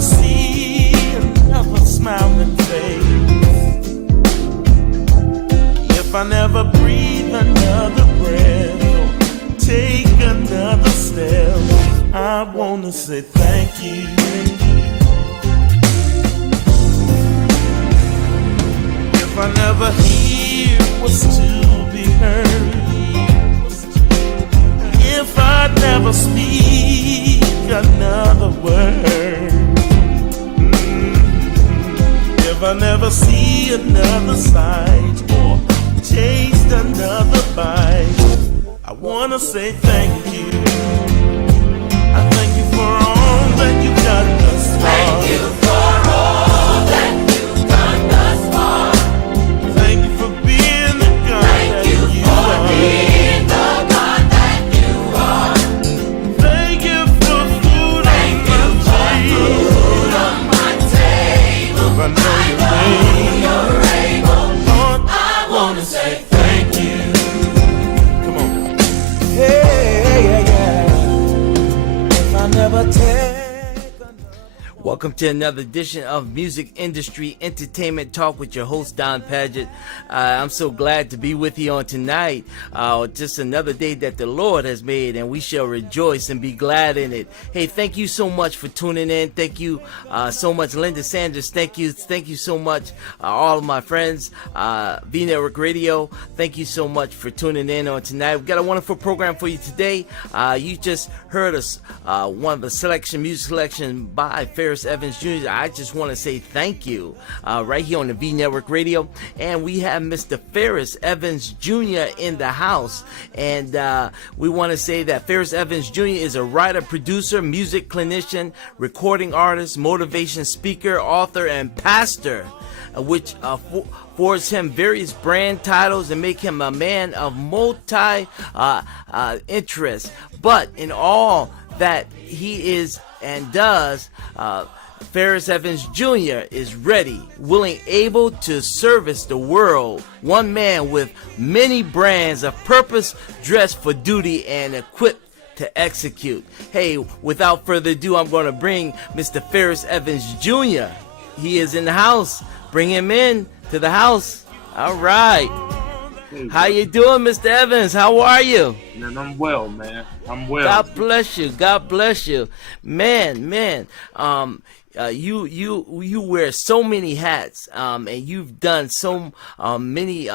never see another smiling face, if I never breathe another breath or take another step, I wanna say thank you. If I never hear what's to be heard, if I never speak another word, if I never see another sight or taste another bite, I wanna say thank you. I thank you for all that you've done thus far. Thank you for all that you've done thus far. Thank you for being the God that you are. Being the God that you are. Thank you for food on my table. If I know you're able, Lord, I wanna say thank you. Come on. Hey, if I never take another. Welcome to another edition of Music Industry Entertainment Talk with your host, Don Padgett. I'm so glad to be with you on tonight. Just another day that the Lord has made, and we shall rejoice and be glad in it. Hey, thank you so much for tuning in. Thank you so much, Linda Sanders. Thank you so much, all of my friends, Vnetwork Radio. Thank you so much for tuning in on tonight. We've got a wonderful program for you today. You just heard us one of the music selection by Ferris Evans Jr. I just want to say thank you right here on the Vnetwork Radio, and we have Mr. Ferris Evans Jr. in the house, and we want to say that Ferris Evans Jr. is a writer, producer, music clinician, recording artist, motivation speaker, author, and pastor, which affords him various brand titles and make him a man of multi interests. But in all that he is and does, Ferris Evans Jr. is ready, willing, able to service the world. One man with many brands, a purpose, dressed for duty, and equipped to execute. Hey, without further ado, I'm going to bring Mr. Ferris Evans Jr. He is in the house. Bring him in to the house. All right. How you doing, Mr. Evans? How are you? Man, I'm well, man. I'm well. God bless you. God bless you. Man. You wear so many hats, and you've done so many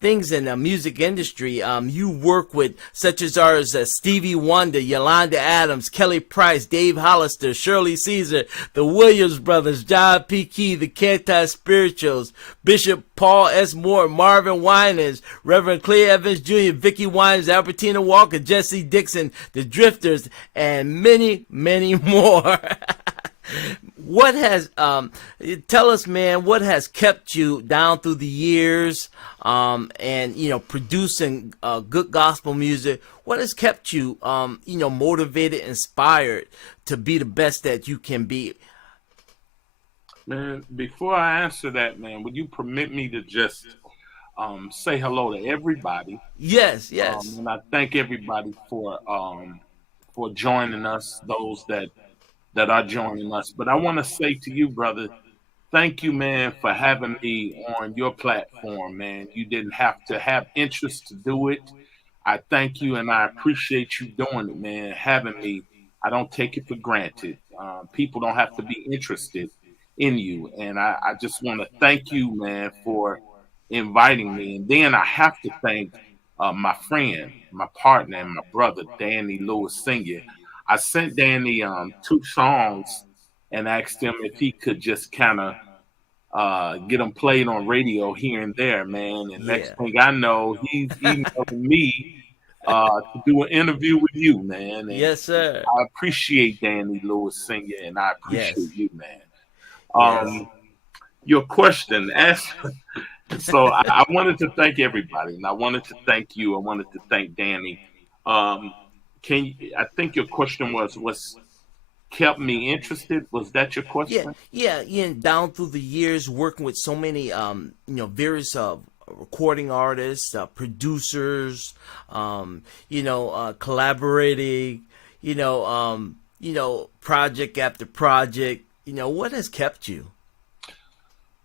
things in the music industry. You work with such as ours, Stevie Wonder, Yolanda Adams, Kelly Price, Dave Hollister, Shirley Caesar, the Williams Brothers, John P. Key, the Cantai Spirituals, Bishop Paul S. Moore, Marvin Winans, Reverend Clay Evans Jr., Vicki Winans, Albertina Walker, Jesse Dixon, the Drifters, and many, many more. What has tell us, man, what has kept you down through the years, and producing good gospel music? What has kept you motivated, inspired to be the best that you can be? Man, before I answer that, man, would you permit me to just say hello to everybody? Yes. And I thank everybody for joining us, those that are joining us. But I want to say to you, brother, thank you, man, for having me on your platform, man. You didn't have to have interest to do it. I thank you, and I appreciate you doing it, man, having me. I don't take it for granted. People don't have to be interested in you. And I just want to thank you, man, for inviting me. And then I have to thank my friend, my partner, and my brother, Danny Lewis Sr. I sent Danny 2 songs and asked him if he could just kind of get them played on radio here and there, man. And next thing I know, he's emailing me to do an interview with you, man. And yes, sir. I appreciate Danny Lewis Sr. and I appreciate you, man. Your question asked. So I wanted to thank everybody, and I wanted to thank you. I wanted to thank Danny. I think your question was what's kept me interested? Was that your question? Yeah. Down through the years, working with so many, various recording artists, producers, collaborating, project after project, What has kept you?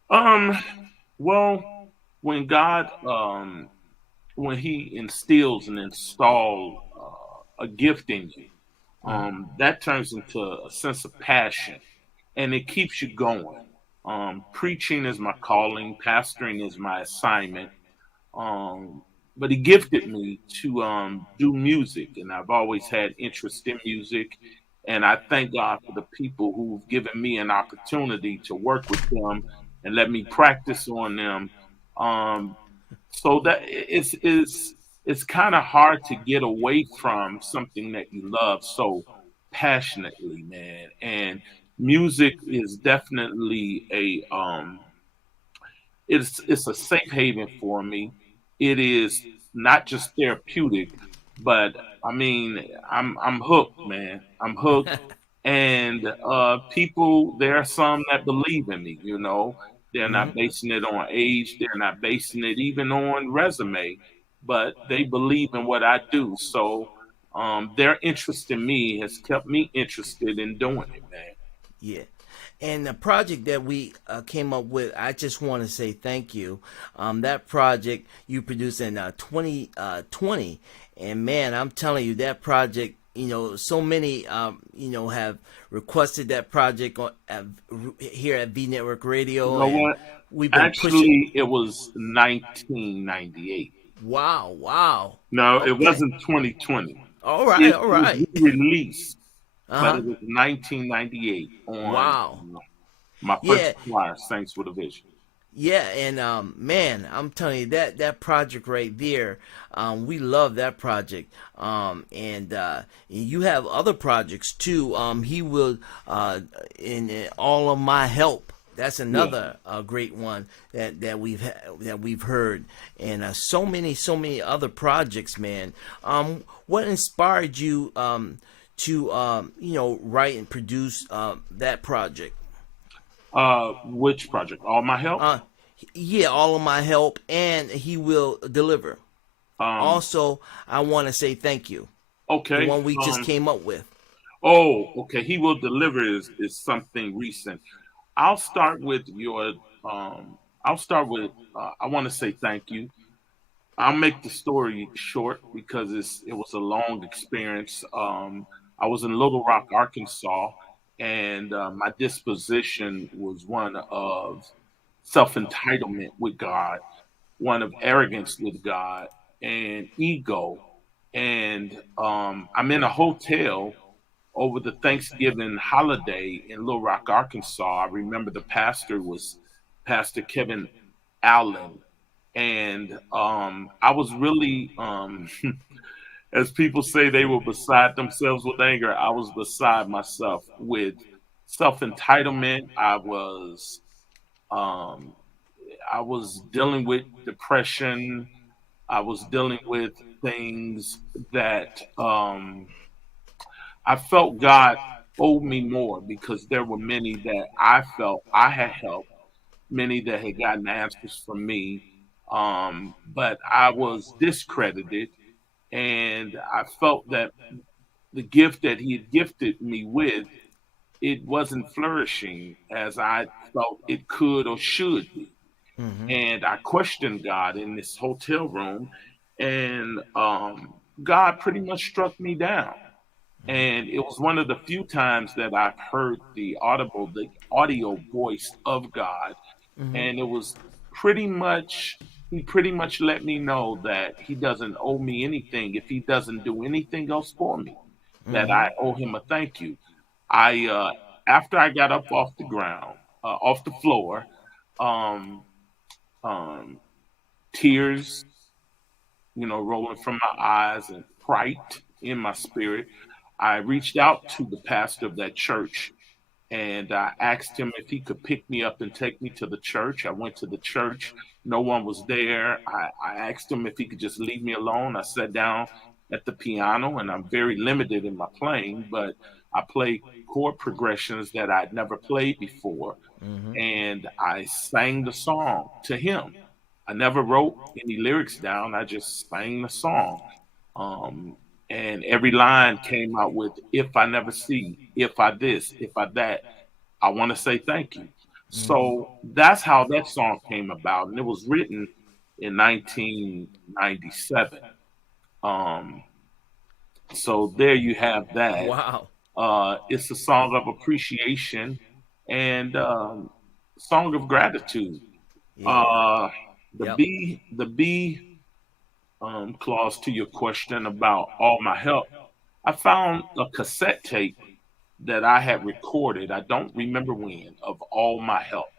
Um, well, when God, when He instills and installs a gift in you, that turns into a sense of passion, and it keeps you going. Preaching is my calling, pastoring is my assignment. Um, but He gifted me to do music, and I've always had interest in music. And I thank God for the people who've given me an opportunity to work with them and let me practice on them. Um, so that it's kind of hard to get away from something that you love so passionately, man. And music is definitely a it's a safe haven for me. It is not just therapeutic, but I mean, I'm hooked, man. I'm hooked, and people. There are some that believe in me. They're not basing it on age. They're not basing it even on resume, but they believe in what I do. So their interest in me has kept me interested in doing it, man. Yeah. And the project that we came up with, I just want to say thank you. That project you produced in 2020, and man, I'm telling you, that project, so many, have requested that project here at Vnetwork You Radio, know and what? we've been pushing. Actually, it was 1998. Wow, wow. No, it Okay. wasn't 2020. All right, It all was right. released, Uh but huh. it was 1998 on Wow. my first Yeah, choir, Saints with a Vision. yeah, and man, I'm telling you that project right there, we love that project. And you have other projects too. He will in all of my help. That's Yeah. another great one that we've heard, and so many other projects, man. What inspired you to write and produce that project? Which project? All My Help? Uh, yeah, all of my help, and he will deliver. Um, Also, I want to say thank you. The okay. one we just came up with. Okay. He Will Deliver is something recent. I'll start with your, I'll start with, I want to say thank you. I'll make the story short because it was a long experience. I was in Little Rock, Arkansas, and my disposition was one of self entitlement with God, one of arrogance with God, and ego. And I'm in a hotel over the Thanksgiving holiday in Little Rock, Arkansas. I remember the pastor was Pastor Kevin Allen, and I was really, as people say, they were beside themselves with anger. I was beside myself with self entitlement. Um, I was dealing with depression. I was dealing with things that I felt God owed me more because there were many that I felt I had helped, many that had gotten answers from me, but I was discredited, and I felt that the gift that He had gifted me with, it wasn't flourishing as I felt it could or should be. Hmm. And I questioned God in this hotel room, and God pretty much struck me down. And it was one of the few times that I've heard the audio voice of God, Hmm. and it was pretty much he pretty much let me know that He doesn't owe me anything if He doesn't do anything else for me, that Hmm. I owe Him a thank you. I After I got up off the ground, off the floor, um, um, tears, rolling from my eyes and fright in my spirit. I reached out to the pastor of that church, and I asked him if he could pick me up and take me to the church. I went to the church. No one was there. I asked him if he could just leave me alone. I sat down at the piano, and I'm very limited in my playing, but I play chord progressions that I'd never played before. Hmm. And I sang the song to him. I never wrote any lyrics down. I just sang the song. Um, and every line came out with "if I never see," "if I this," "if I that." I want to say thank you. So that's how that song came about, and it was written in 1997. Um, so there you have that. Wow. It's a song of appreciation and song of gratitude. Yeah. Uh, Yep. the B clause to your question about all my help. I found a cassette tape that I had recorded. I don't remember when of all my help.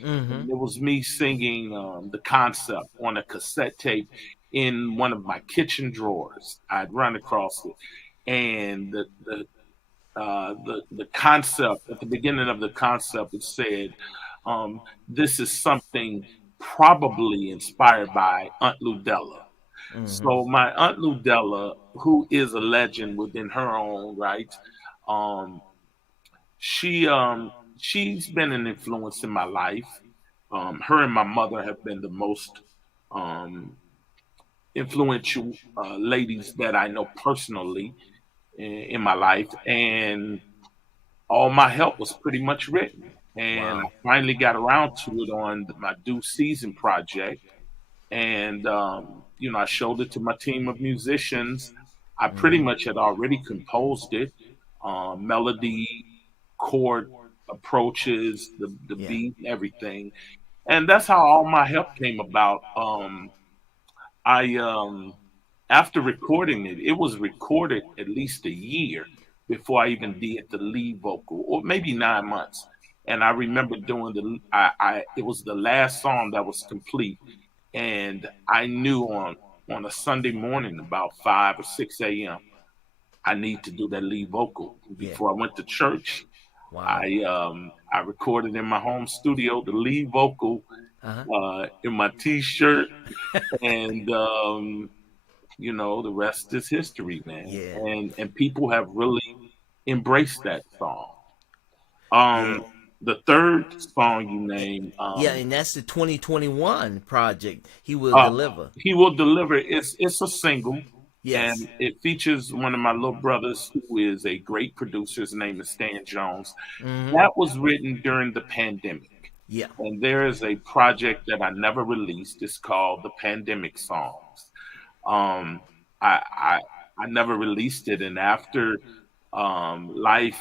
Mm-hmm. And it was me singing the concept on a cassette tape in one of my kitchen drawers. I'd run across it, and the concept at the beginning of the concept it said, "This is something probably inspired by Aunt Ludella." Mm-hmm. So my Aunt Ludella, who is a legend within her own right, um, she's been an influence in my life. Her and my mother have been the most um, influential ladies that I know personally in my life, and all my help was pretty much written. And I Wow. finally got around to it on my due season project, and I showed it to my team of musicians. I pretty Mm-hmm. much had already composed it, melody, chord approaches, the Yeah. beat, everything, and that's how all my help came about. I After recording it, it was recorded at least a year before I even did the lead vocal, or maybe 9 months. And I remember doing it was the last song that was complete, and I knew on a Sunday morning about 5 or 6 a.m. I need to do that lead vocal. Yeah. Before I went to church, Wow. I recorded in my home studio the lead vocal Uh-huh. in my T-shirt, and the rest is history, man. Yeah. And people have really embraced that song. Yeah. The third song you Eh, named, Yeah, and that's the 2021 project. He will uh, deliver. "He Will Deliver." It's a single, Yes. and it features one of my little brothers who is a great producer. His name is Stan Jones. Mm-hmm. That was written during the pandemic. Yeah. And there is a project that I never released. It's called the Pandemic Songs. Um, I never released it, and after life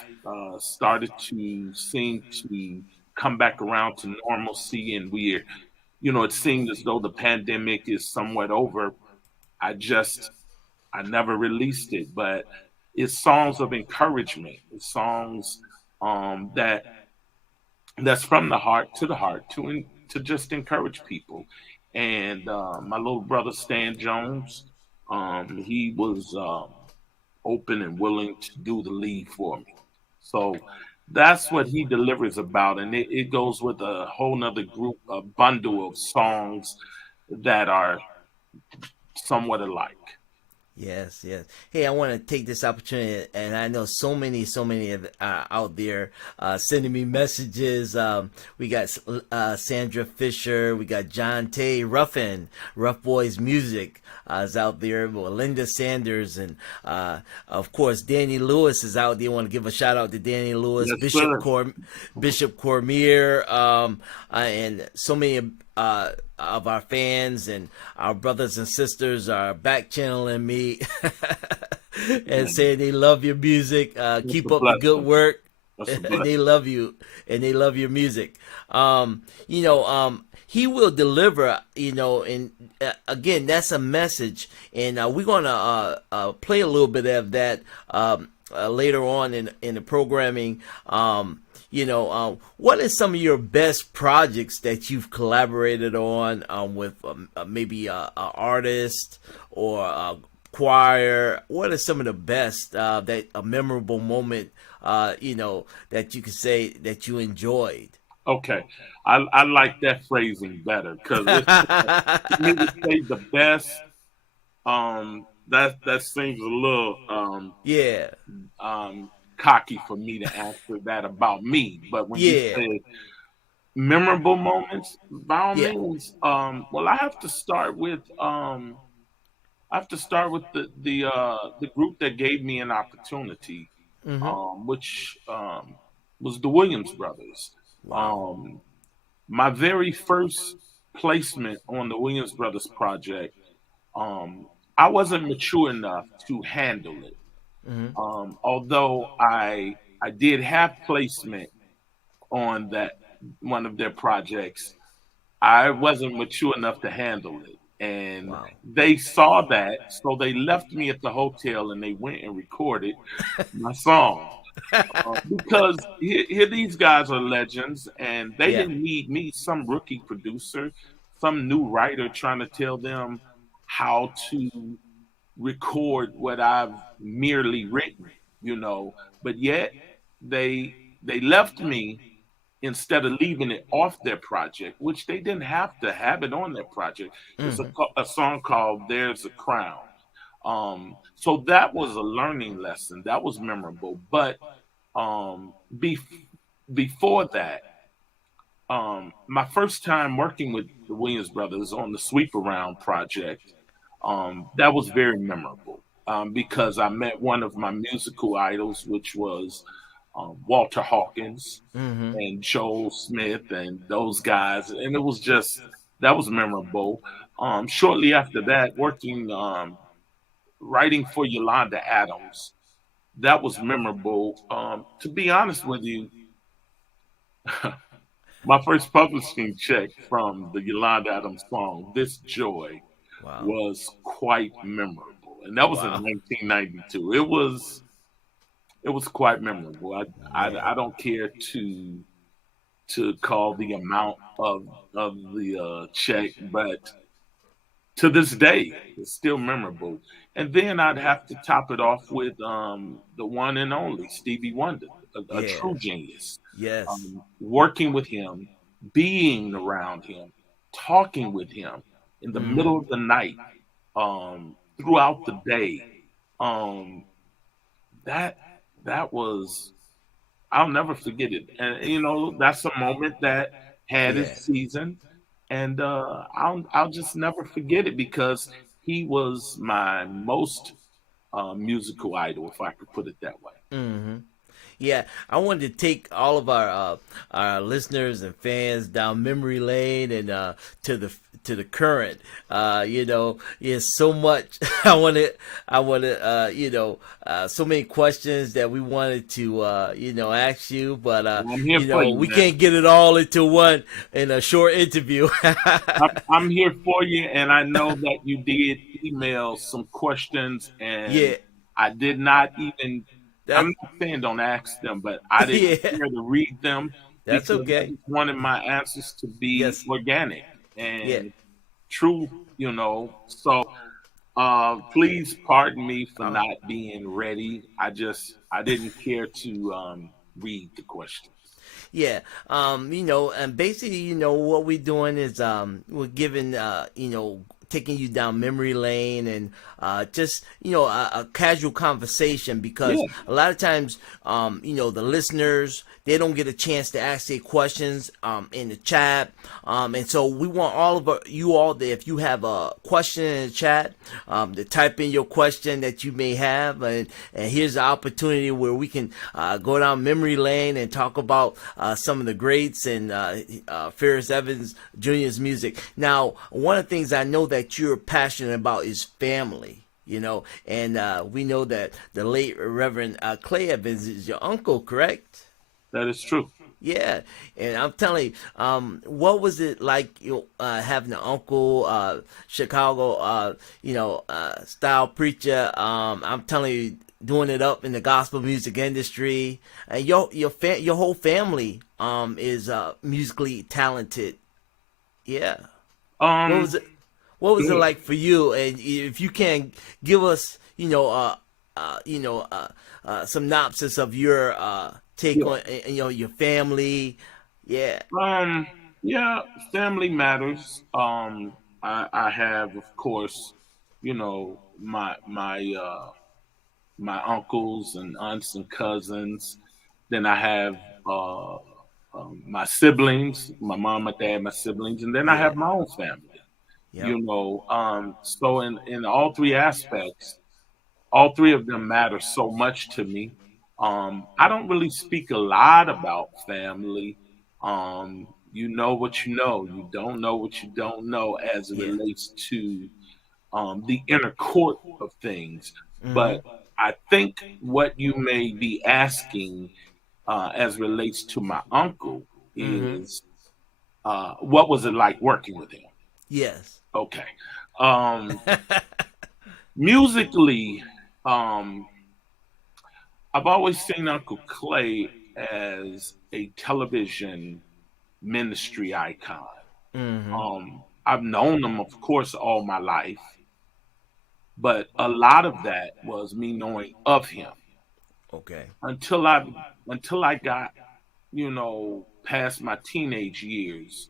started to seem to come back around to normalcy, and it seemed as though the pandemic is somewhat over. I just I never released it, but it's songs of encouragement. It's songs that's from the heart to the heart to just encourage people. And my little brother Stan Jones, he was open and willing to do the lead for me. So that's what he delivers about, and it goes with a whole nother group, a bundle of songs that are somewhat alike. Yes, yes. Hey, I want to take this opportunity, and I know so many out there sending me messages. We got Sandra Fisher, we got John Tay, Ruffin, Rough Boys Music is out there. Linda Sanders, and of course Danny Lewis is out there. I want to give a shout out to Danny Lewis, Yes, sir. Bishop Cormier, and so many of our fans and our brothers and sisters are back channeling me and saying they love your music. That's a Keep up the good blessing. work. That's a And they blessing. love you, and they love your music. He will deliver. And again, that's a message, and we're gonna play a little bit of that later on in the programming. What are some of your best projects that you've collaborated on with maybe a artist or a choir? What are some of the best that a memorable moment that you could say that you enjoyed? Okay, I like that phrasing better because for me to say the best, that seems a little Yeah, cocky for me to answer that about me. But when you yeah, say memorable moments, by all yeah. means, well, I have to start with the group that gave me an opportunity, Mm-hmm. which was the Williams brothers. Wow. Um, my very first placement on the Williams Brothers project, I wasn't mature enough to handle it. Hmm. Although I did have placement on that one of their projects, I wasn't mature enough to handle it. And Wow. they saw that, so they left me at the hotel and they went and recorded my song. Because here these guys are legends, and they Yeah. didn't need me, some rookie producer, some new writer trying to tell them how to record what I've merely written, you know. But yet they left me instead of leaving it off their project, which they didn't have to have it on their project. It's Hmm. a song called "There's a Crown." So that was a learning lesson. That was memorable. But um, be, before that, my first time working with the Williams brothers on the Sweep Around project, that was very memorable because I met one of my musical idols, which was Walter Hawkins Hmm. and Joel Smith and those guys, and it was just that was memorable. Shortly after that, working writing for Yolanda Adams, that was memorable. To be honest with you, my first publishing check from the Yolanda Adams song, "This Joy," Wow. was quite memorable, and that was in Wow. 1992. It was quite memorable. I Man. don't care to call the amount of the check, but to this day, it's still memorable. And then I'd have to top it off with the one and only Stevie Wonder, a Yeah. true genius. Yes. Working with him, being around him, talking with him in the Hmm. middle of the night, throughout the day. Um, that that was I'll never forget it. And that's a moment that had Yeah. its season, and I'll just never forget it because he was my most musical idol, if I could put it that way. Hmm. Yeah, I wanted to take all of our listeners and fans down memory lane and to the current. There's so much I wanted so many questions that we wanted to ask you, but Well, I'm here for you, we man. can't get it all into one in a short interview. I'm here for you, and I know that you did email some questions, and Yeah, I did not even. I'm that not saying don't ask them, but I didn't yeah, care to read them that's because I okay. just wanted my answers to be Yes, organic yeah. and true. So please pardon me for Uh, not being ready. I didn't care to read the questions. Yeah, and basically, what we're doing is we're giving, taking you down memory lane and just, a casual conversation because Yeah. a lot of times, the listeners, they don't get a chance to ask their questions in the chat. And so we want all of you all that if you have a question in the chat, to type in your question that you may have. And here's the opportunity where we can go down memory lane and talk about some of the greats and Ferris Evans Jr.'s music. Now, one of the things I know that you're passionate about is family. And we know that the late Reverend Clay Evans is your uncle, correct? That is true. Yeah, and I'm telling you, what was it like, having an uncle, Chicago, style preacher? I'm telling you, doing it up in the gospel music industry, and your whole family is musically talented. Yeah. What Um, was it? What was it like for you? And if you can give us, synopsis of your take yeah. on, your family. Yeah. Um, yeah, family matters. I have, of course, my uncles and aunts and cousins. Then I have uh, my siblings, my mom, my dad, my siblings, and then I Yeah. have my own family. Yep. So in all three aspects, all three of them matter so much to me. I don't really speak a lot about family. You know what you know. You don't know what you don't know as it Yeah. relates to the inner court of things. Mm-hmm. But I think what you may be asking as relates to my uncle Mm-hmm. is what was it like working with him? Yes. Okay. Um, musically, um, I've always seen Uncle Clay as a television ministry icon. Mm-hmm. I've known him, of course, all my life, but a lot of that was me knowing of him Okay. until I got, past my teenage years.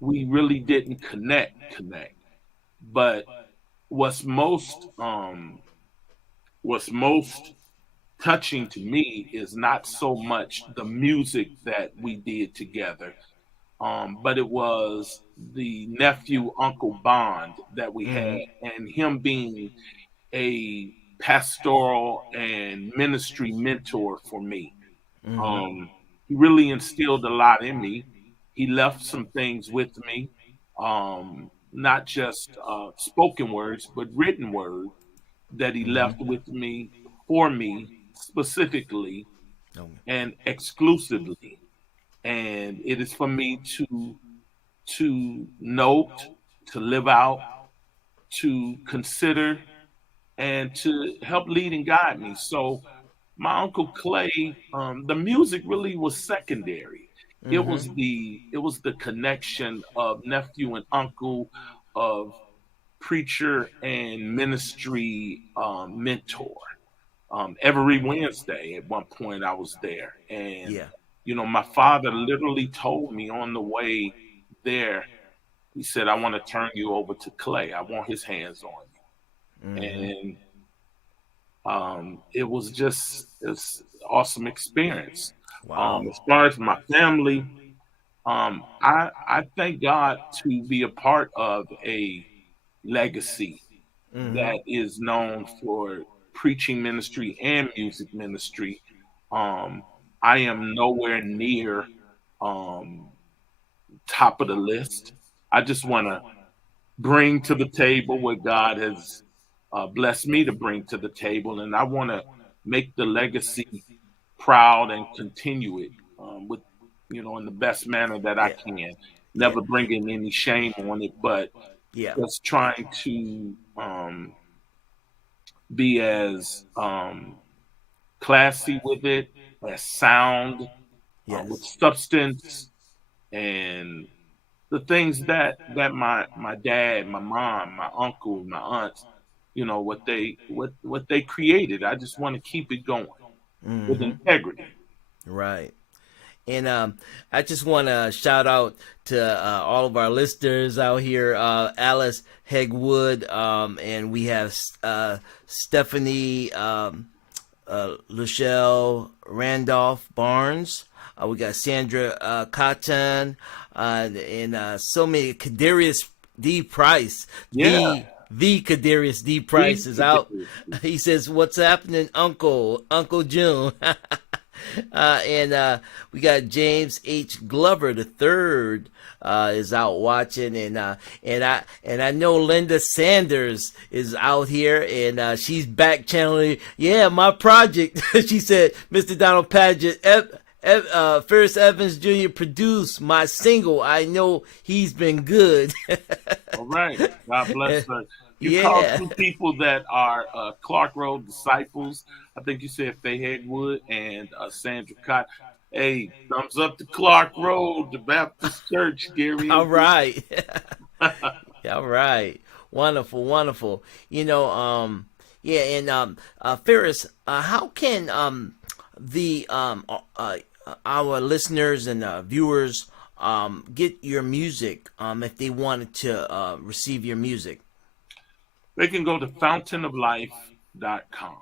We really didn't connect. But what's most um what's most touching to me is not so much the music that we did together, but it was the nephew uncle bond that we had, Mm-hmm. and him being a pastoral and ministry mentor for me. Mm-hmm. Um, he really instilled a lot in me. He left some things with me, not just spoken words, but written word that he Mm-hmm. left with me for me specifically Oh, and exclusively. And it is for me to note, to live out, to consider, and to help lead and guide me. So my uncle Clay, the music really was secondary. mm-hmm. It was the connection of nephew and uncle, of preacher and ministry mentor. Every Wednesday at one point I was there, and Yeah. my father literally told me on the way there. He said, "I want to turn you over to Clay. I want his hands on you." Mm-hmm. And it was just this awesome experience. Wow. As far as my family, I thank God to be a part of a legacy Mm-hmm. that is known for preaching ministry and music ministry. Um, I am nowhere near um, top of the list. I just want to bring to the table what God has blessed me to bring to the table, and I want to make the legacy proud and continue it with, in the best manner that I Yeah. can. Yeah. Never bringing any shame on it, but Yeah. just trying to be as classy with it, as sound, with Yes. substance, and the things that my dad, my mom, my uncle, my aunts, what they created. I just want to keep it going with Mm-hmm. integrity. Right. And I just want to shout out to all of our listeners out here. Alice Hegwood, and we have Stephanie Luchelle Randolph Barnes. We got Sandra Cotton, and so many. Kadarius D. Price, Yeah. the Kadarius D. Price is out. He says, "What's happening, Uncle June?" And we got James H. Glover the third is out watching, and I know Linda Sanders is out here, and she's back channeling. Yeah, my project. She said, "Mr. Donald Paget, Ferris Evans Jr. produced my single. I know he's been good." All right. God bless her. You called Yeah. two people that are Clark Road disciples. I think you said Faye Hegwood and Sandra Cott. Hey, thumbs up to Clark Road, the Baptist Church, Gary. All right. All right. Wonderful, wonderful. Yeah, and Ferris, how can the our listeners and viewers get your music if they wanted to receive your music? They can go to fountainoflife.com,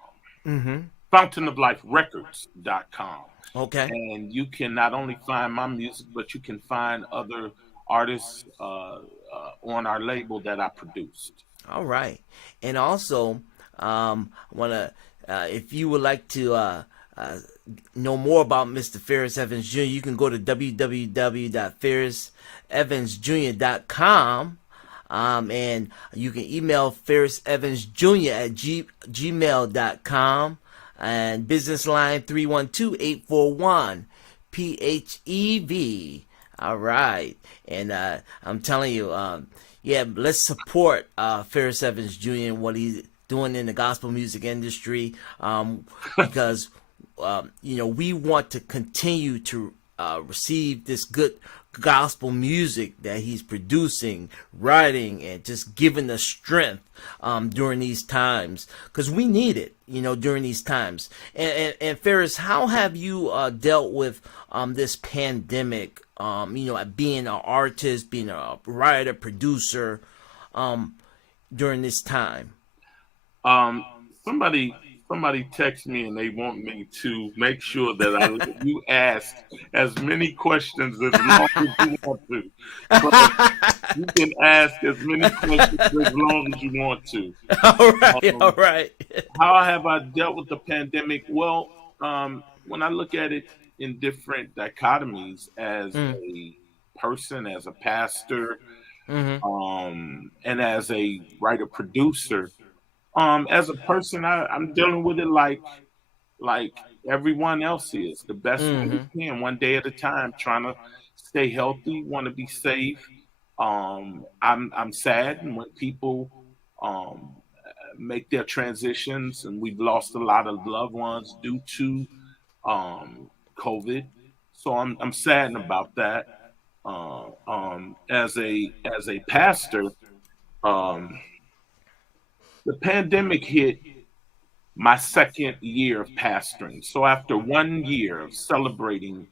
Mm-hmm. fountainofliferecords.com. Okay. And you can not only find my music, but you can find other artists on our label that I produced. All right. And also, I want to, if you would like to know more about Mr. Ferris Evans Jr., you can go to www.ferrisevansjr.com. And you can email Ferris Evans Jr. at gmail.com, and business line 312-841-PHEV. All right. And I'm telling you, yeah, let's support Ferris Evans Jr. and what he's doing in the gospel music industry, because we want to continue to receive this good gospel music that he's producing, writing, and just giving us strength during these times, because we need it, during these times. And Ferris, how have you dealt with this pandemic? Being an artist, being a writer, producer, during this time. Somebody text me and they want me to make sure that you ask as many questions as long as you want to. But you can ask as many questions as long as you want to. All right. How have I dealt with the pandemic? Well, when I look at it in different dichotomies, as a person, as a pastor, and as a writer producer. As a person, I'm dealing with it like everyone else is, the best way we can, one day at a time, trying to stay healthy, want to be safe. I'm sad when people make their transitions, and we've lost a lot of loved ones due to COVID. So I'm saddened about that. As a pastor, the pandemic hit my second year of pastoring. So after 1 year of celebrating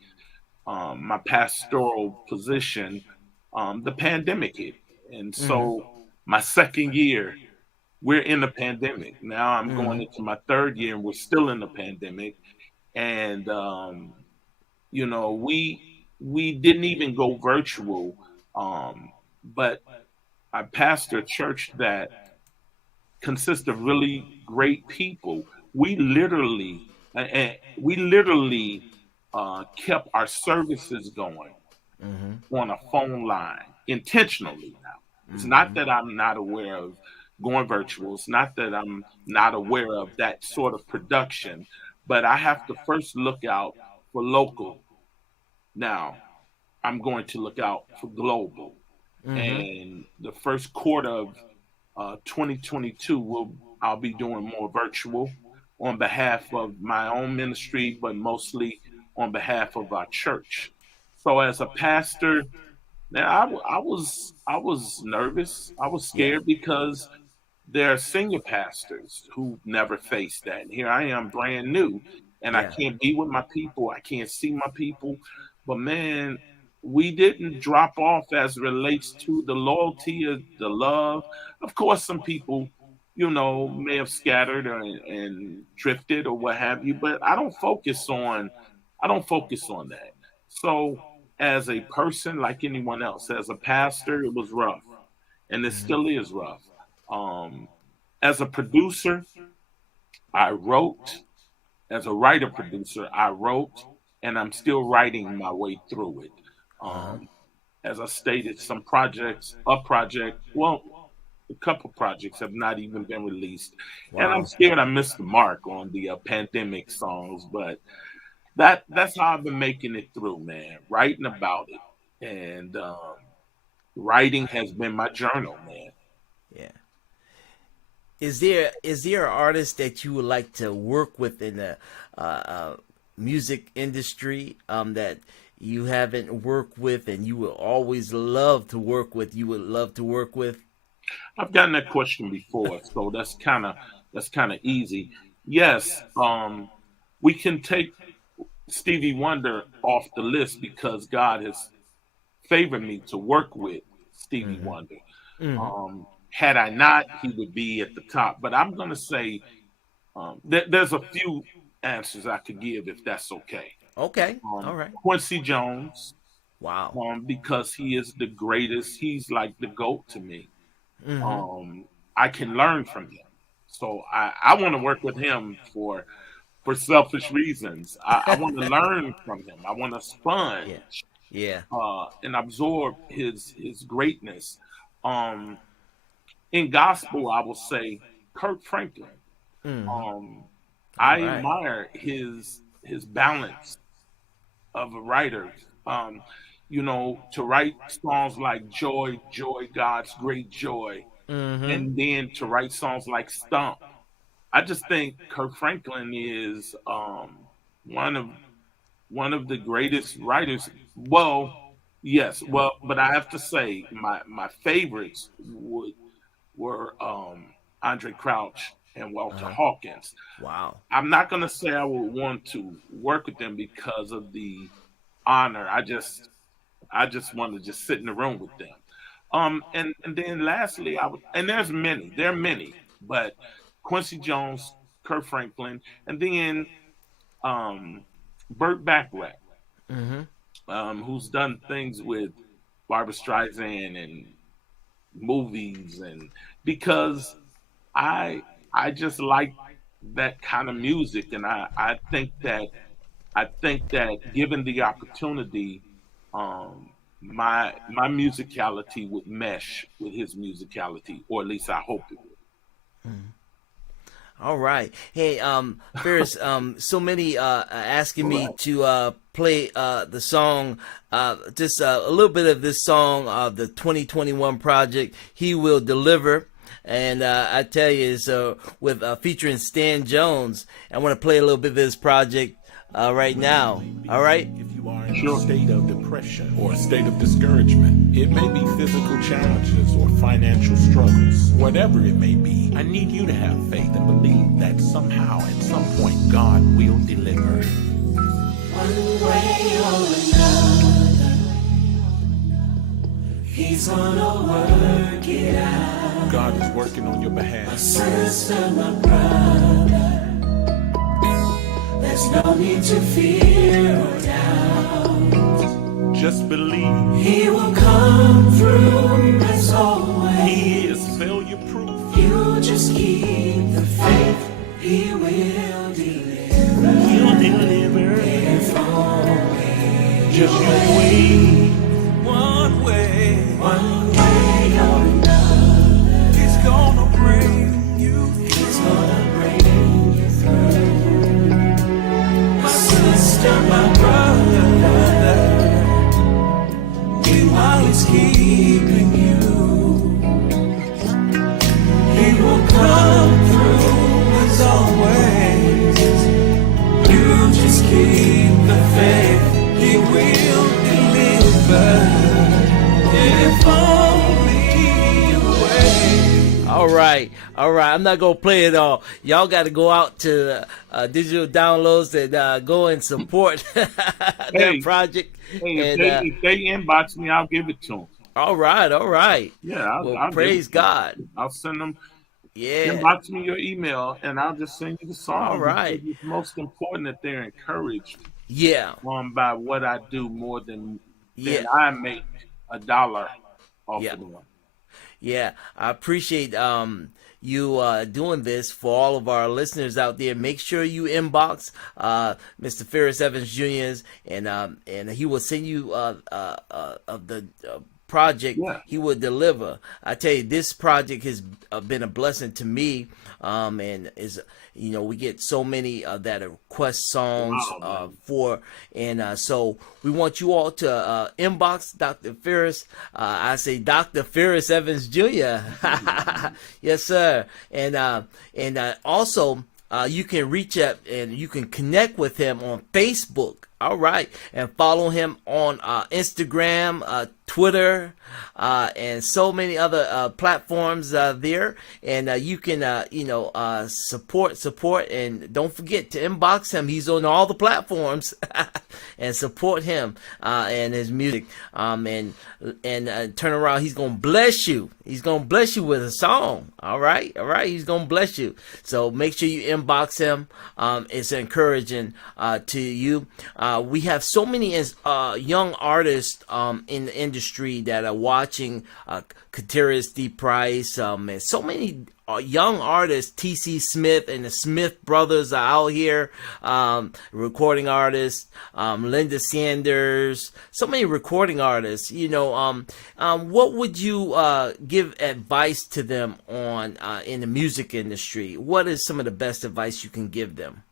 my pastoral position, the pandemic hit. And so my second year, we're in the pandemic. Now I'm going into my third year and we're still in the pandemic. And, we didn't even go virtual, but I pastor a church that consists of really great people. We literally kept our services going on a phone line intentionally. Now, it's not that I'm not aware of going virtual. It's not that I'm not aware of that sort of production, but I have to first look out for local. Now, I'm going to look out for global. And the first quarter of 2022, I'll be doing more virtual on behalf of my own ministry, but mostly on behalf of our church. So as a pastor, now I was nervous. I was scared because there are senior pastors who never faced that. And here I am brand new, and I can't be with my people. I can't see my people. But man, we didn't drop off as it relates to the loyalty, or the love. Of course, some people, may have scattered and drifted or what have you, but I don't focus on that. So as a person, like anyone else, as a pastor, it was rough, and it still is rough. As a producer, I wrote. As a writer producer, I wrote, and I'm still writing my way through it. As I stated, a couple projects have not even been released. Wow. And I'm scared I missed the mark on the pandemic songs, but that's how I've been making it through, man, writing about it. And writing has been my journal, man. Yeah. Is there an artist that you would like to work with in the music industry that you haven't worked with and you would always love to work with? I've gotten that question before, so that's kind of easy. Yes, we can take Stevie Wonder off the list because God has favored me to work with Stevie Wonder. Had I not, he would be at the top. But I'm going to say there's a few answers I could give if that's okay. Okay. All right. Quincy Jones. Wow. Because he is the greatest. He's like the GOAT to me. I can learn from him. So I want to work with him for for selfish reasons. I want to learn from him. I want to Yeah. sponge Yeah. and absorb his greatness. Um, in gospel, I will say Kirk Franklin. Um, All I right. admire his balance of a writer. You know, to write songs like Joy, Joy, God's Great Joy, Mm-hmm. and then to write songs like Stump. I just think Kirk Franklin is one of one of the greatest writers. Well, yes, well, but I have to say my favorites were Andre Crouch and Walter Hawkins. Wow. I'm not gonna say I would want to work with them because of the honor. I just want to just sit in the room with them. And then lastly, I would, and there are many, but Quincy Jones, Kirk Franklin, and then um, Burt Bacharach, Mm-hmm. who's done things with Barbara Streisand and movies, and because I just like that kind of music, and I think that given the opportunity, my musicality would mesh with his musicality, or at least I hope it would. All right. Hey, Ferris, so many asking me Right. to play the song, just a little bit of this song of the 2021 project, He Will Deliver. And I tell you, it's with featuring Stan Jones. I want to play a little bit of this project right now. All right? If you are in Sure. a state of depression or a state of discouragement, it may be physical challenges or financial struggles. Whatever it may be, I need you to have faith and believe that somehow, at some point, God will deliver. One way or another, He's gonna work it out. God is working on your behalf. Sister, my brother, there's no need to fear or doubt. Just believe He will come through as always. He is failure proof. You just keep the faith. He will deliver. He'll deliver. If only Just you wait. One way. one way or another, He's gonna bring you. He's gonna bring you through. My sister, my brother, while He's keeping you, He will come through as always. You just keep the faith. He will deliver. If only you wait. All right. All right. I'm not going to play it all. Y'all got to go out to digital downloads and go and support their Hey, project. Hey, And if they inbox me, I'll give it to them. all right. All right. Yeah, Well, I'll give praise it to 'em. God. I'll send them. Yeah. Inbox me your email, and I'll just send you the song. All right. Because it's most important that they're encouraged Yeah. by what I do more than Yeah. I make $1 off Yeah. of them. Yeah, I appreciate you doing this for all of our listeners out there. Make sure you inbox Mr. Ferris Evans Jr. and he will send you the project. Yeah. He will deliver. I tell you, this project has been a blessing to me, and is we get so many that request songs Wow, for, and so we want you all to inbox Dr. Ferris. I say Dr. Ferris Evans Jr. Yes, sir. And also you can reach out and you can connect with him on Facebook. All right, and follow him on Instagram, Twitter, and so many other platforms there. And you can, support, and don't forget to inbox him. He's on all the platforms, and support him and his music. And turn around. He's gonna bless you. He's gonna bless you with a song. All right. He's gonna bless you. So make sure you inbox him. It's encouraging to you. We have so many young artists in the industry that are watching. Kateris D. Price, and so many young artists, T.C. Smith and the Smith brothers are out here, recording artists, Linda Sanders, so many recording artists. What would you give advice to them on in the music industry? What is some of the best advice you can give them?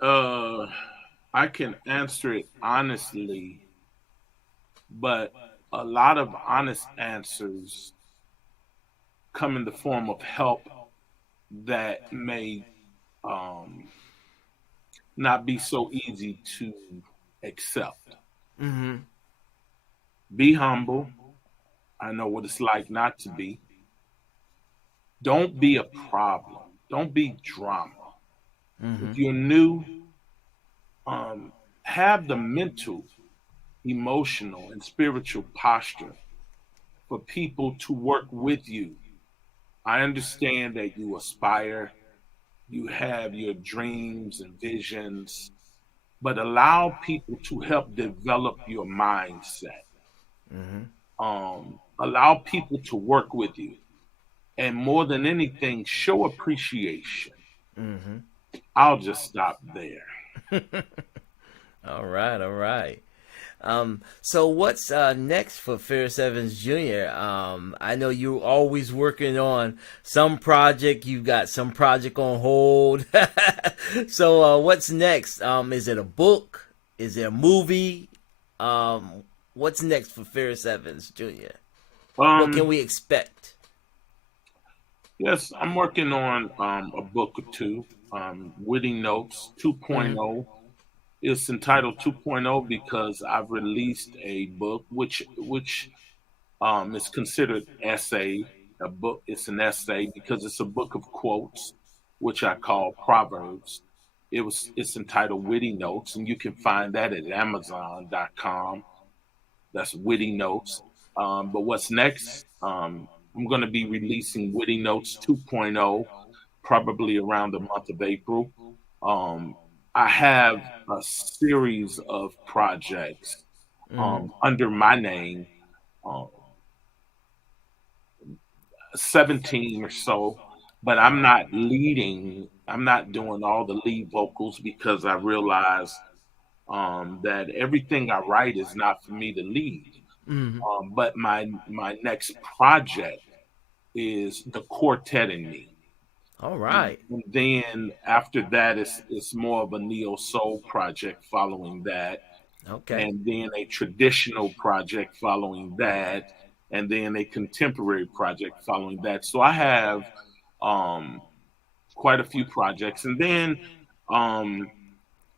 Uh, I can answer it honestly, but a lot of honest answers come in the form of help that may um, not be so easy to accept. Mm-hmm. Be humble. I know what it's like not to be. Don't be a problem. Don't be drama. Mm-hmm. If you're new, have the mental, emotional, and spiritual posture for people to work with you. I understand that you aspire, you have your dreams and visions, but allow people to help develop your mindset. Mm-hmm. Allow people to work with you. And more than anything, show appreciation. Mm-hmm. I'll just stop there. All right, all right. So what's next for Ferris Evans Jr.? I know you're always working on some project. You've got some project on hold. So what's next? Is it a book? Is it a movie? What's next for Ferris Evans Jr.? What can Um, we expect? yes, I'm working on a book or two, Witty Notes Mm-hmm. 2.0. It's entitled 2.0 because I've released a book which is considered essay. A book, it's an essay because it's a book of quotes, which I call Proverbs. It's entitled Witty Notes, and you can find that at Amazon.com. That's Witty Notes. But what's next? I'm going to be releasing Witty Notes 2.0 probably around the month of April. Um, I have a series of projects Mm-hmm. under my name, um, 17 or so, but I'm Wow. not leading. I'm not doing all the lead vocals because I realize that everything I write is not for me to lead. Mm-hmm. But my next project is the quartet in me. All And right. then after that, it's more of a neo soul project following that, Okay. and then a traditional project following that, and then a contemporary project following that. So I have um, quite a few projects, and then um,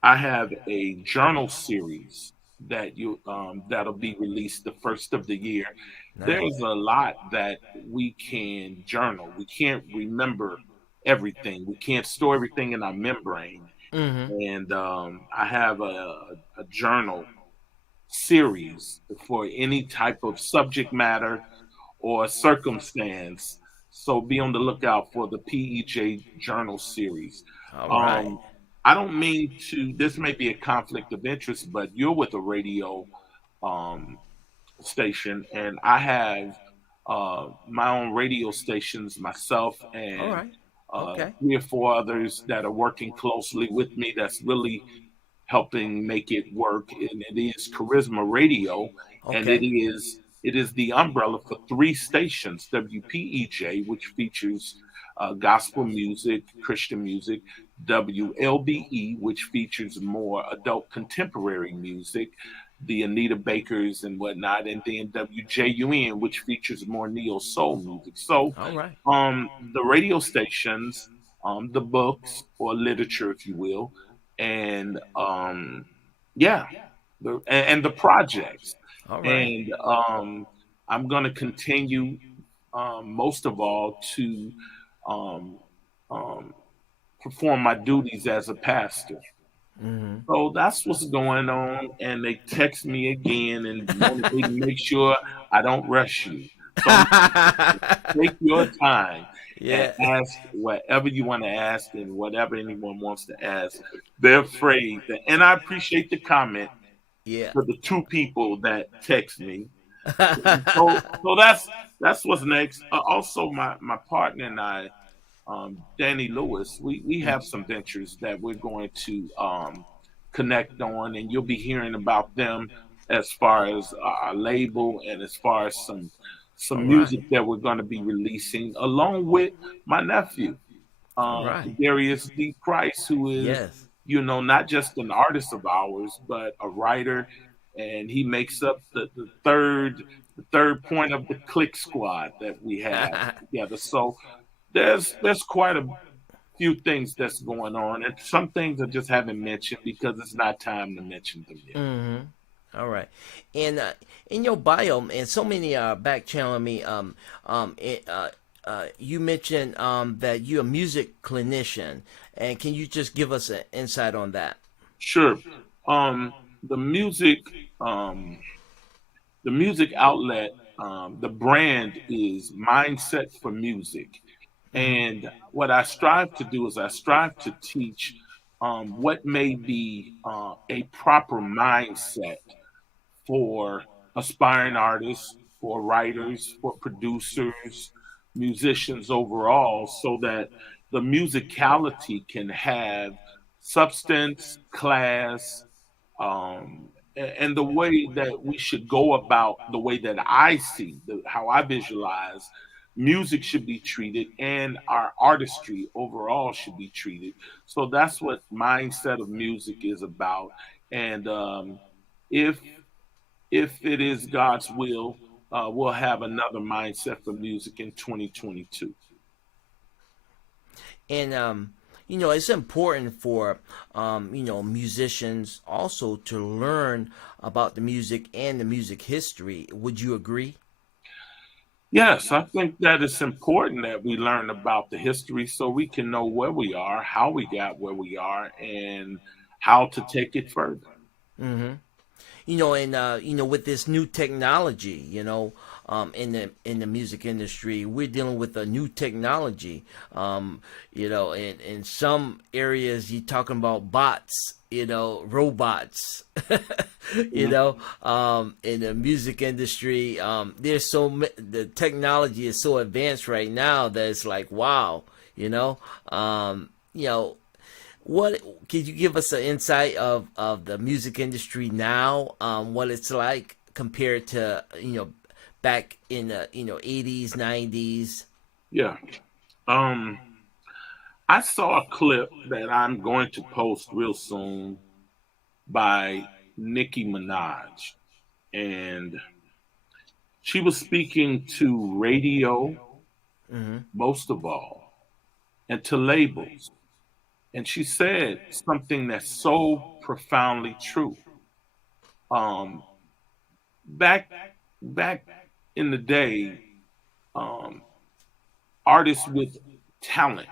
I have a journal series that'll be released the first of the year. There's Nice. a lot that we can journal. We can't remember everything. We can't store everything in our membrane. Mm-hmm. And I have a journal series for any type of subject matter or circumstance. So be on the lookout for the PEJ Journal series. All right. Um, I don't mean to, this may be a conflict of interest, but you're with a radio um, station, and I have my own radio stations myself All and right. Okay. 3 or 4 others that are working closely with me that's really helping make it work. And it is Charisma Radio, and Okay. it is the umbrella for 3 stations: WPEJ, which features gospel music, Christian music; WLBE, which features more adult contemporary music, the Anita Bakers and whatnot; and then WJUN, which features more neo soul music. So, All right. the radio stations, the books or literature, if you will, and yeah, and the projects, All right. and I'm going to continue, most of all, to um, um, perform my duties as a pastor. Mm-hmm. So that's what's going on. And they text me again and wanted me to make sure I don't rush you. So I'm take your time and Yeah. ask whatever you want to ask and whatever anyone wants to ask. They're afraid that, and I appreciate the comment Yeah. for the 2 people that text me. So that's what's next. Also, my partner and I, Danny Lewis, we have some ventures that we're going to connect on, and you'll be hearing about them as far as our label and as far as All some right. music that we're going to be releasing, along with my nephew, All right. Darius D. Price, who is, Yes. not just an artist of ours, but a writer, and he makes up the third point of the click squad that we have together. So there's quite a few things that's going on, and some things I just haven't mentioned because it's not time to mention them yet. Mm-hmm. All right. And in your bio, and so many back channeling me, you mentioned that you're a music clinician, and can you just give us an insight on that? Sure. Um, the music, um, the music outlet, the brand is Mindset for Music. Mm-hmm. And what I strive to do is I strive to teach what may be a proper mindset for aspiring artists, for writers, for producers, musicians overall, so that the musicality can have substance, class, and the way that we should go about the way that I see, how I visualize music should be treated and our artistry overall should be treated. So that's what mindset of music is about. And if if it is God's will, we'll have another mindset for music in 2022. And it's important for musicians also to learn about the music and the music history. Would you agree? Yes, I think that it's important that we learn about the history so we can know where we are, how we got where we are, and how to take it further. Mm-hmm. And with this new technology, in the music industry, we're dealing with a new technology. In some areas, you're talking about bots, robots. In the music industry, the technology is so advanced right now that it's like wow. You know, what Could you give us an insight of the music industry now? What it's like compared to back in the 80s, 90s. Yeah. Um, I saw a clip that I'm going to post real soon by Nicki Minaj, and she was speaking to radio Hmm. most of all, and to labels. And she said something that's so profoundly true. Um, back back in the day, um, artists with talent,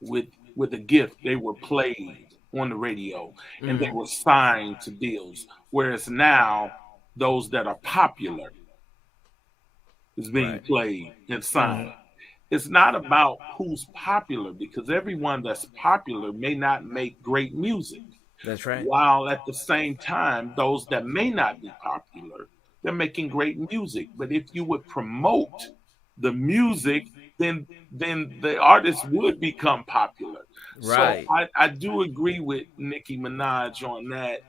with a gift, they were played on the radio and they Hmm. were signed to deals. Whereas now, those that are popular is being Right. played and Hmm. signed. It's not about who's popular because everyone that's popular may not make great music. That's right. While at the same time, those that may not be popular, they're making great music. But if you would promote the music, then the artist would become popular. So Right. I do agree with Nicki Minaj on that.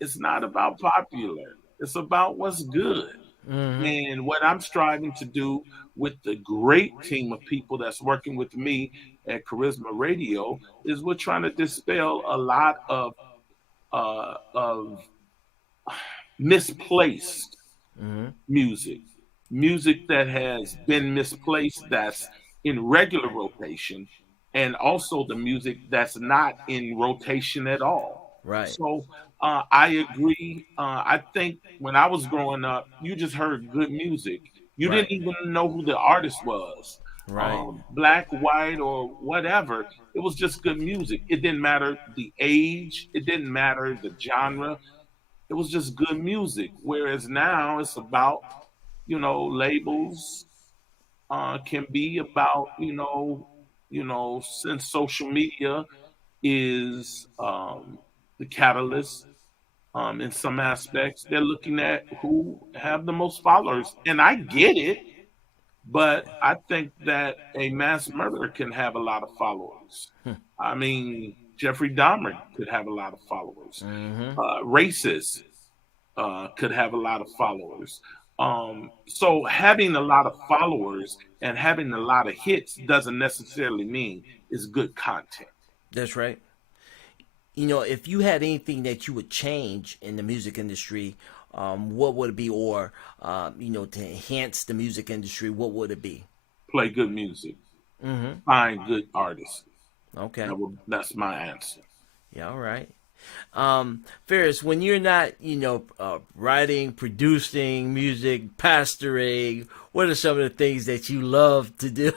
It's not about popular, it's about what's good. Hmm. And what I'm striving to do with the great team of people that's working with me at Charisma Radio is we're trying to dispel a lot of misplaced Hmm. music, music that has been misplaced that's in regular rotation, and also the music that's not in rotation at all. Right. So I agree. I think when I was growing up, you just heard good music. You didn't Right. even know who the artist was, Right. black, white, or whatever. It was just good music. It didn't matter the age, it didn't matter the genre, it was just good music. Whereas now it's about, labels can be about, since social media is the catalyst, In some aspects, they're looking at who have the most followers, and I get it. But I think that a mass murderer can have a lot of followers. I mean, Jeffrey Dahmer could have a lot of followers. Racists could have a lot of followers. So having a lot of followers and having a lot of hits doesn't necessarily mean it's good content. That's right. You know, if you had anything that you would change in the music industry, what would it be? Or, you know, to enhance the music industry, what would it be? Play good music, find good artists. Okay. That's my answer. Yeah, all right. Ferris, when you're not, you know, writing, producing music, pastoring, what are some of the things that you love to do?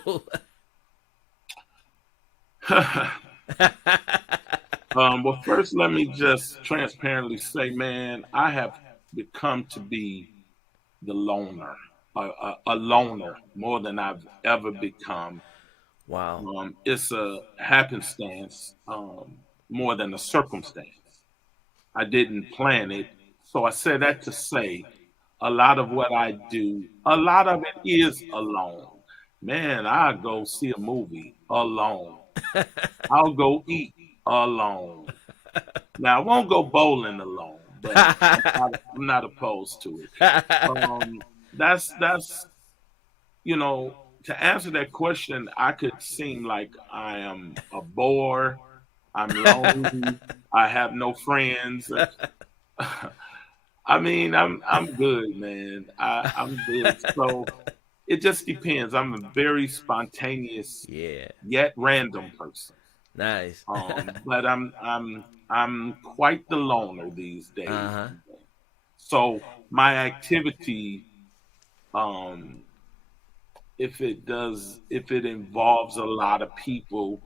Well, first, let me just transparently say, man, I have become to be the loner, a loner more than I've ever become. Wow. It's a happenstance more than a circumstance. I didn't plan it. So I say that to say a lot of what I do, a lot of it is alone. Man, I go see a movie alone. I'll go eat alone. Now I won't go bowling alone, but I'm not opposed to it. That's you know, to answer that question, I could seem like I am a bore. I'm lonely. I have no friends. I mean, I'm good, man. I'm good. So it just depends. I'm a very spontaneous Yeah. yet random person. Nice. But I'm quite the loner these days. Uh-huh. So my activity, um, if it involves a lot of people,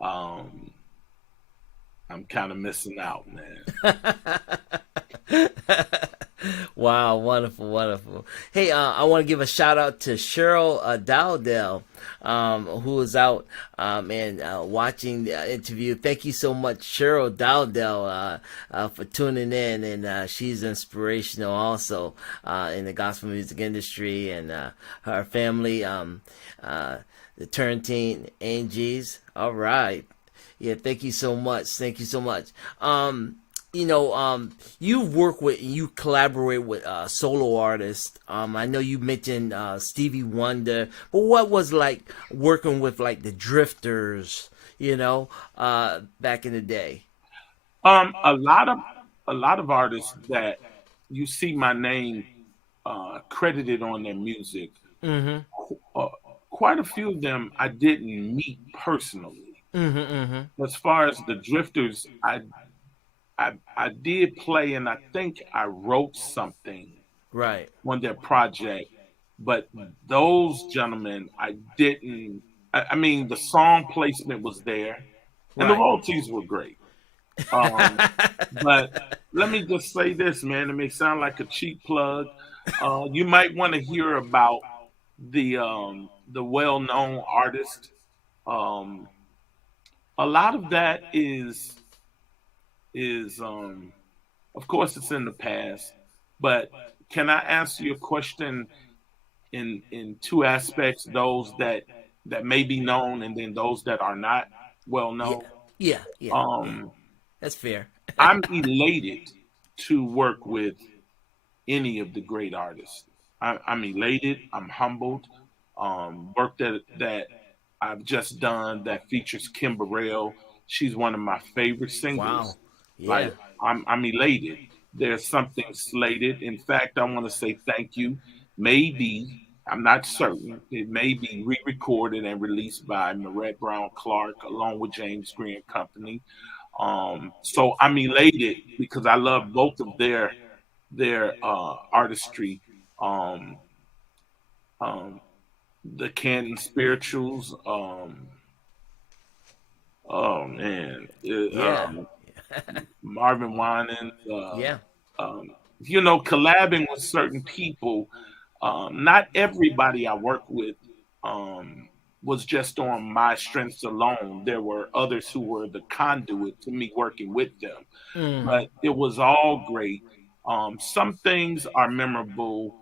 um, I'm kind of missing out, man. Wow, wonderful, wonderful. Hey, I want to give a shout out to Cheryl Dowdell, who is out and watching the interview. Thank you so much, Cheryl Dowdell, for tuning in, and she's inspirational also in the gospel music industry, and her family, the Turntine Angies. All right. Yeah, thank you so much. Thank you so much. You know, you work with, you collaborate with solo artists. I know you mentioned Stevie Wonder, but what was like working with like the Drifters, you know, back in the day? A lot of artists that you see my name credited on their music. Mm-hmm. Uh, Quite a few of them I didn't meet personally. Mm-hmm. Mm-hmm. As far as the Drifters, I did play, and I think I wrote something Right. on their project, but those gentlemen, I didn't. I mean, the song placement was there, and the Right. royalties were great. Um, but let me just say this, man. It may sound like a cheap plug. You might want to hear about the well-known artist. Um, a lot of that is of course it's in the past, but can I answer your question in two aspects, those that may be known and then those that are not well Yeah. known? Yeah. Yeah. Yeah. um That's fair. I'm elated to work with any of the great artists. I'm elated, I'm humbled. Work that I've just done that features Kim Burrell. She's one of my favorite Wow. singers. Yeah. Like I'm elated. There's something slated. In fact, I want to say thank you. Maybe, I'm not certain, it may be re-recorded and released by Marette Brown Clark along with James Green Company. So I'm elated because I love both of their artistry. Um, um, the Canton Spirituals. Oh man, Yeah. Marvin Winans. Yeah. You know, collabing with certain people. Not everybody I work with was just on my strengths alone. There were others who were the conduit to me working with them, but it was all great. Some things are memorable,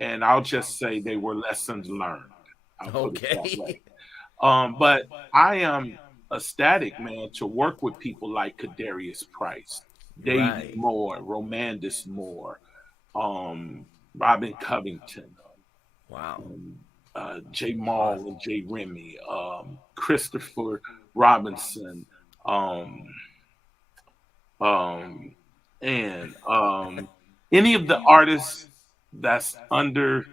and I'll just say they were lessons learned. I'll put it that way. Okay. But I am ecstatic, man, to work with people like Kadarius Price, David Right. Moore, Romandus Moore, Robin Covington, Wow. J. Wow. Maul and J. Remy, Christopher Robinson, um, um, and any of the artists that's under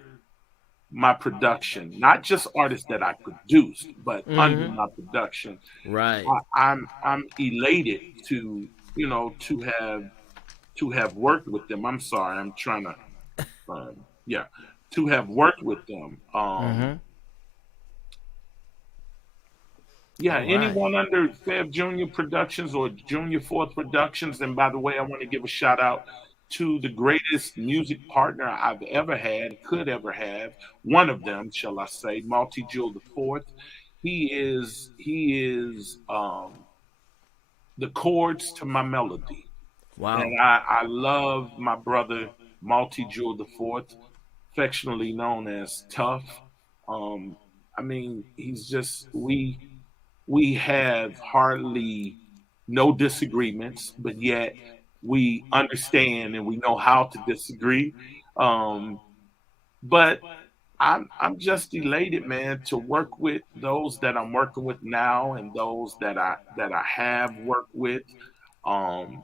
my production, not just artists that I produced, but under my production. Right. I'm elated to to have worked with them. I'm sorry, I'm trying to yeah, to have worked with them. Yeah, All right. anyone under Fab Junior Productions or Junior Fourth Productions. And by the way, I want to give a shout out to the greatest music partner I've ever had, could ever have. One of them, shall I say, Multi Jewel the Fourth. He is the chords to my melody. Wow. And I love my brother Multi Jewel the Fourth, affectionately known as Tough. Um, I mean, he's just we have hardly no disagreements, but yet we understand and we know how to disagree. Um, but I'm just elated, man, to work with those that I'm working with now and those that I have worked with. Um,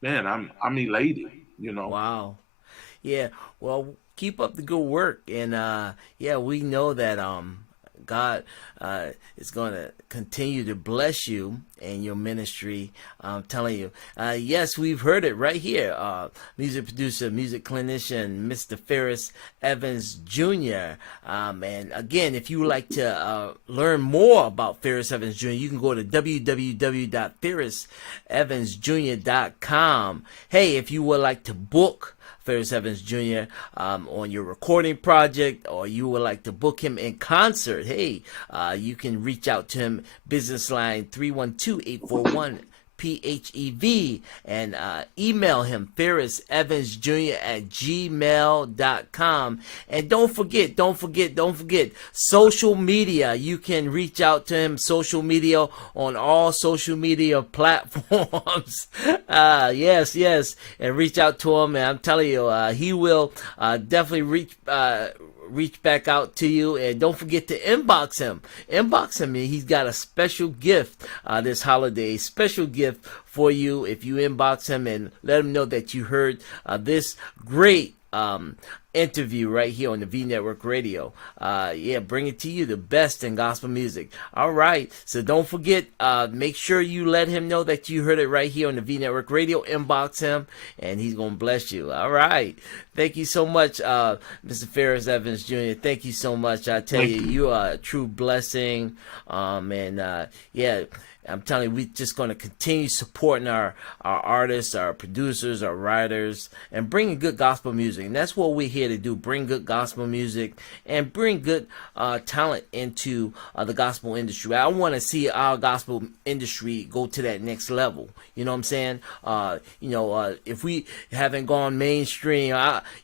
Man, I'm elated, you know. Wow. Yeah. Well, keep up the good work, and yeah, we know that God is going to continue to bless you and your ministry. I'm telling you. Yes, we've heard it right here. Music producer, music clinician, Mr. Ferris Evans Jr. And again, if you would like to learn more about Ferris Evans Jr., you can go to www.ferrisevansjr.com. Hey, if you would like to book Ferris Evans Jr. On your recording project, or you would like to book him in concert, hey, you can reach out to him, business line 312-841-PHEV, and email him, Ferris Evans Jr. at gmail.com. And don't forget, social media. You can reach out to him, social media, on all social media platforms. Yes, and reach out to him, and I'm telling you, he will definitely reach back out to you. And don't forget to inbox him. He's got a special gift this holiday, special gift for you if you inbox him and let him know that you heard this great interview right here on the V Network Radio. Yeah, bring it to you, the best in gospel music. All right, so don't forget, make sure you let him know that you heard it right here on the V Network Radio. Inbox him, and he's gonna bless you. All right, thank you so much, Mr. Ferris Evans Jr. Thank you so much. I tell Thank you, you. you are a true blessing. And yeah, I'm telling you, we're just going to continue supporting our artists, our producers, our writers, and bringing good gospel music. And that's what we're here to do, bring good gospel music and bring good talent into the gospel industry. I want to see our gospel industry go to that next level. You know what I'm saying? If we haven't gone mainstream,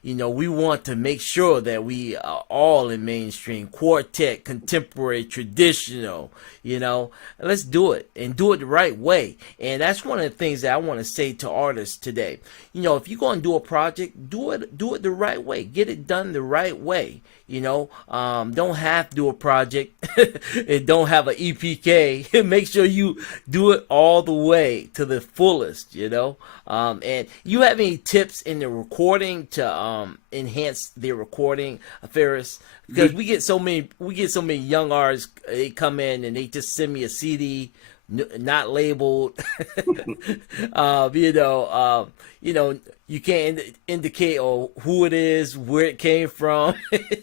we want to make sure that we are all in mainstream, quartet, contemporary, traditional. Let's do it and do it the right way. And that's one of the things that I want to say to artists today. If you're going to do a project, do it the right way. Get it done the right way. Don't have to do a project and don't have an EPK. Make sure you do it all the way to the fullest. And you have any tips in the recording to enhance their recording, Ferris? Because we get so many young artists. They come in and they just send me a CD, not labeled. You can't indicate who it is, where it came from.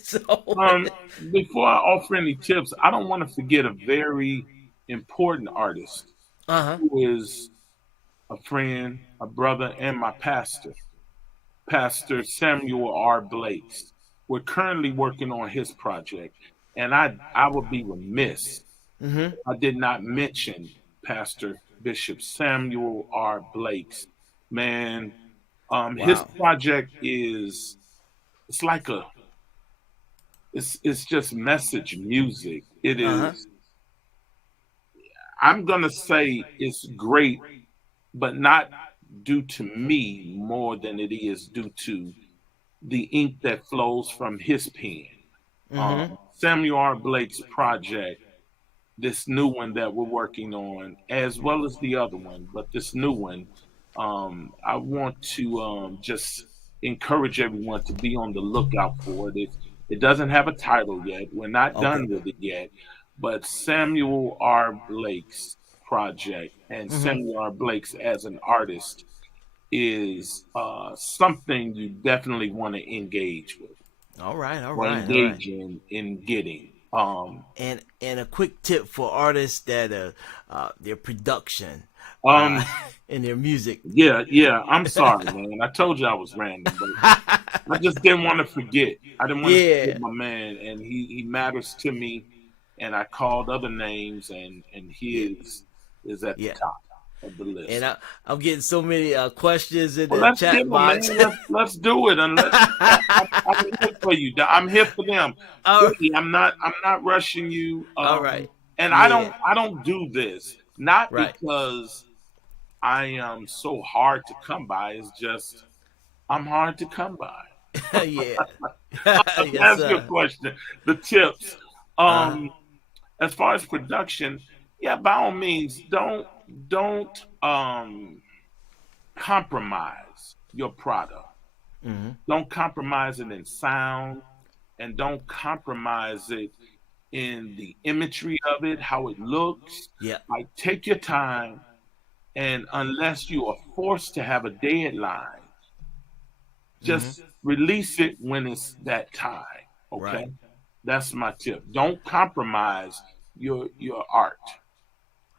So, Before I offer any tips, I don't want to forget a very important artist who is a friend, a brother, and my pastor, Pastor Samuel R. Blakes. We're currently working on his project. And I would be remiss if I did not mention Pastor Bishop Samuel R. Blake's. Man, his Wow. project is it's like it's just message music. It Uh-huh. is. I'm gonna say it's great, but not due to me more than it is due to the ink that flows from his pen. Samuel R. Blake's project, this new one that we're working on, as well as the other one, but this new one, I want to just encourage everyone to be on the lookout for it. It doesn't have a title yet. We're not Okay. done with it yet, but Samuel R. Blake's project and Samuel R. Blake's as an artist is something you definitely want to engage with All right. All or right. All right. engage in getting. And a quick tip for artists that their production Um, and their music. yeah. I'm sorry, man. I told you I was random, but I just didn't want to forget. I didn't want to Yeah. forget my man, and he matters to me. And I called other names, and his is at the Yeah. top of the list. And I'm getting so many questions in Well, the let's chat give them, box. man. Let's do it. And I'm here for you. I'm here for them. All Really, I'm not rushing you. All right. And Yeah. I don't do this not Right. because I am so hard to come by. It's just I'm hard to come by. Yeah. Let me Yes, ask you a sir. question. The tips. Uh, As far as production, yeah, by all means, don't compromise your product. Don't compromise it in sound, and don't compromise it in the imagery of it, how it looks. yeah. Like, take your time, and unless you are forced to have a deadline, just release it when it's that time. Okay, Right. that's my tip. Don't compromise your art.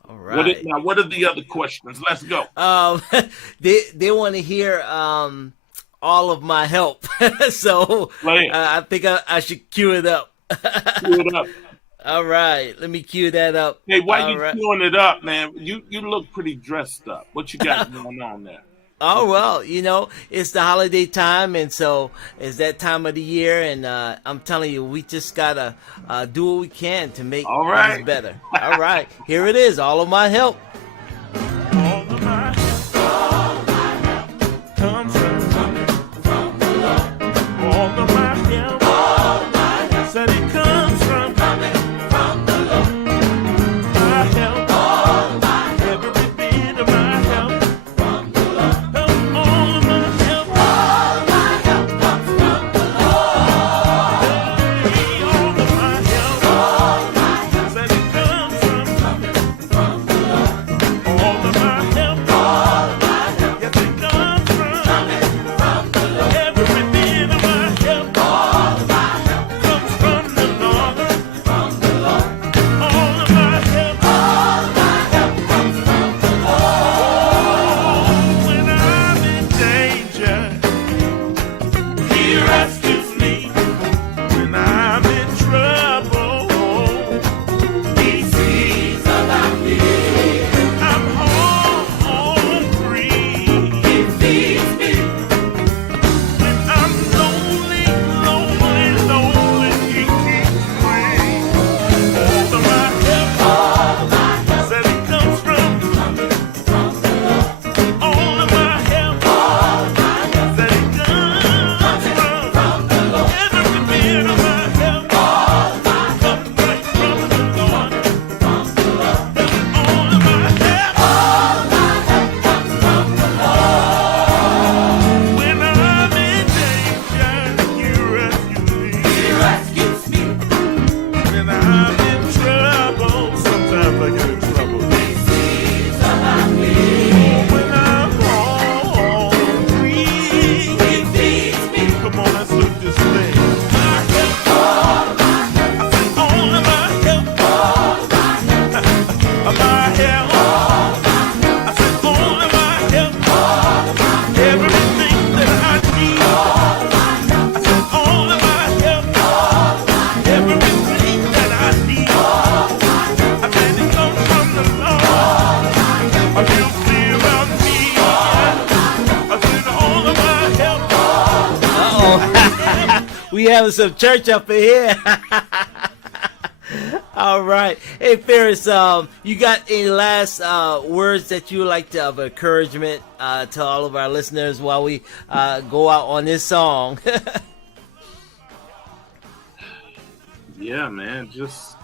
All What right. now? What are the other questions? Let's go. They want to hear all of my help. So Play it. I think I should cue it up. Cue it up. All right, let me cue that up. Hey, why All you right. queuing it up, man? You look pretty dressed up. What you got going on there? Oh well, it's the holiday time, and so it's that time of the year, and I'm telling you, we just gotta do what we can to make All right. things better. All right, here it is. All of my help. All of my help comes from the Lord. All of my help said it comes from the Lord. My help, every bit of my help from the Lord. All of my help comes from the Lord. Hey, all of my help said it comes from the Lord. We having some church up in here. All right. Hey, Ferris, you got any last words that you would like to of encouragement to all of our listeners while we go out on this song? Yeah, man, just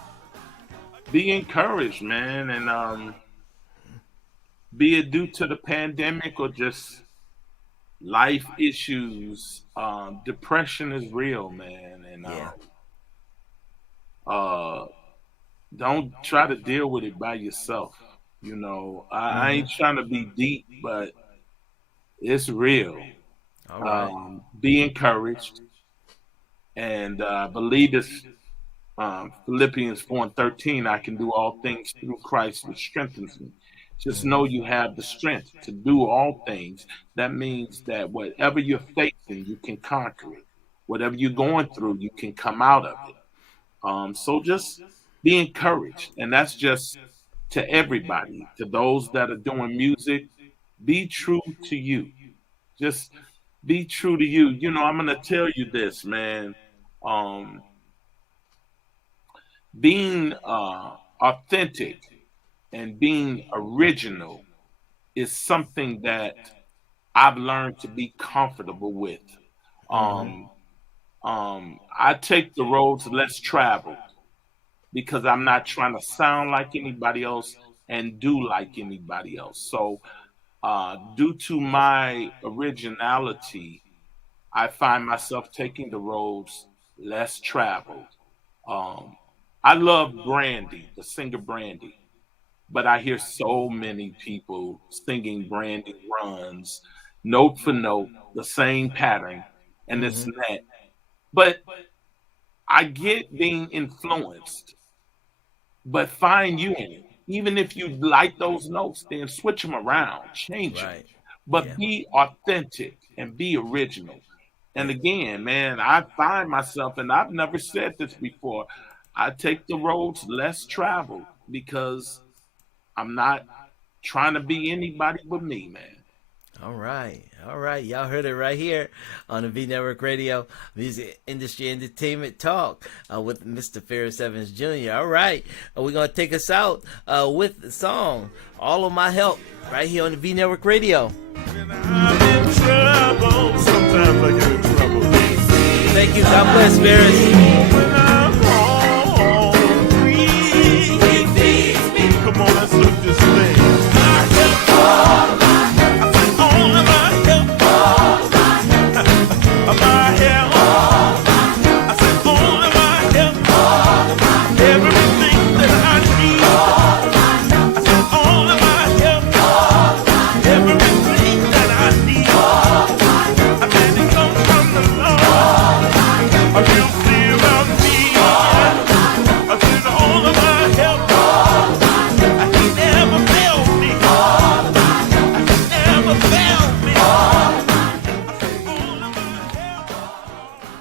be encouraged, man, and be it due to the pandemic or just life issues, depression is real, man, and don't try to deal with it by yourself. You know, I ain't trying to be deep, but it's real. All right. Be encouraged, and believe this. Philippians 4:13, I can do all things through Christ, which strengthens me. Just know you have the strength to do all things. That means that whatever you're facing, you can conquer it. Whatever you're going through, you can come out of it. So just be encouraged. And that's just to everybody, to those that are doing music. Be true to you. Just be true to you. You know, I'm going to tell you this, man. Being authentic and being original is something that I've learned to be comfortable with. I take the roads less traveled because I'm not trying to sound like anybody else and do like anybody else. So due to my originality, I find myself taking the roads less traveled. I love Brandy, the singer Brandy, but I hear so many people singing Brandy runs, note for note, the same pattern, and this and that. But I get being influenced, but find you in it. Even if you like those notes, then switch them around, change them. But be authentic and be original. And again, man, I find myself, and I've never said this before, I take the roads less traveled because I'm not trying to be anybody but me, man. All right. Y'all heard it right here on the Vnetwork Radio, Music Industry Entertainment Talk with Mr. Ferris Evans Jr. All right. We're going to take us out with the song, All of My Help, right here on the Vnetwork Radio. When I'm in trouble, sometimes I get in trouble. Thank you. God bless, Ferris.